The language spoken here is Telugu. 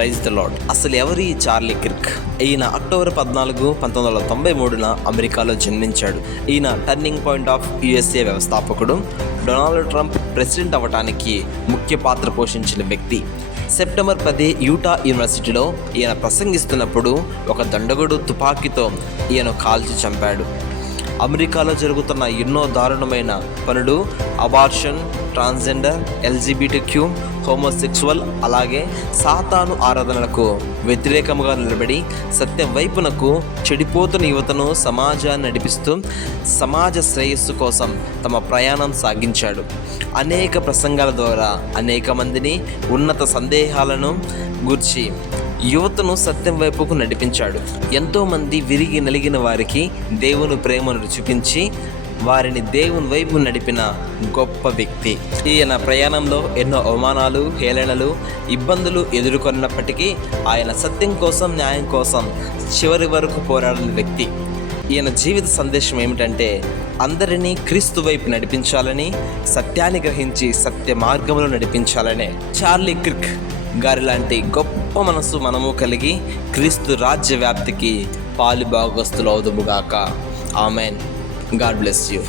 Praise the lord. అసలు ఎవరి చార్లీ కిర్క్? ఈయన అక్టోబర్ 14, 1993 అమెరికాలో జన్మించాడు. ఈయన టర్నింగ్ పాయింట్ ఆఫ్ USA వ్యవస్థాపకుడు. డొనాల్డ్ ట్రంప్ ప్రెసిడెంట్ అవ్వడానికి ముఖ్య పాత్ర పోషించిన వ్యక్తి. సెప్టెంబర్ 10 యూటా యూనివర్సిటీలో ఈయన ప్రసంగిస్తున్నప్పుడు ఒక దండగుడు తుపాకీతో ఈయన కాల్చి చంపాడు. అమెరికాలో జరుగుతున్న ఎన్నో దారుణమైన పనులు, అబార్షన్, ట్రాన్స్జెండర్, LGBTQ, హోమోసెక్సువల్, అలాగే సాతాను ఆరాధనలకు వ్యతిరేకంగా నిలబడి సత్యం వైపునకు చెడిపోతున్న యువతను సమాజాన్ని నడిపిస్తూ సమాజ శ్రేయస్సు కోసం తమ ప్రయాణం సాగించాడు. అనేక ప్రసంగాల ద్వారా అనేక మందిని ఉన్నత సందేహాలను గూర్చి యువతను సత్యం వైపుకు నడిపించాడు. ఎంతోమంది విరిగి నలిగిన వారికి దేవుని ప్రేమను చూపించి వారిని దేవుని వైపు నడిపిన గొప్ప వ్యక్తి. ఈయన ప్రయాణంలో ఎన్నో అవమానాలు, హేళనలు, ఇబ్బందులు ఎదుర్కొన్నప్పటికీ ఆయన సత్యం కోసం, న్యాయం కోసం చివరి వరకు పోరాడిన వ్యక్తి. ఈయన జీవిత సందేశం ఏమిటంటే అందరినీ క్రీస్తు వైపు నడిపించాలని, సత్యాన్ని గ్రహించి సత్య మార్గంలో నడిపించాలనే. చార్లీ కిర్క్ గారి లాంటి గొప్ప మనసు మనము కలిగి క్రీస్తు రాజ్య వ్యాప్తికి పాలు భాగస్తులు అవుదుముగాక. ఆమెన్. God bless you.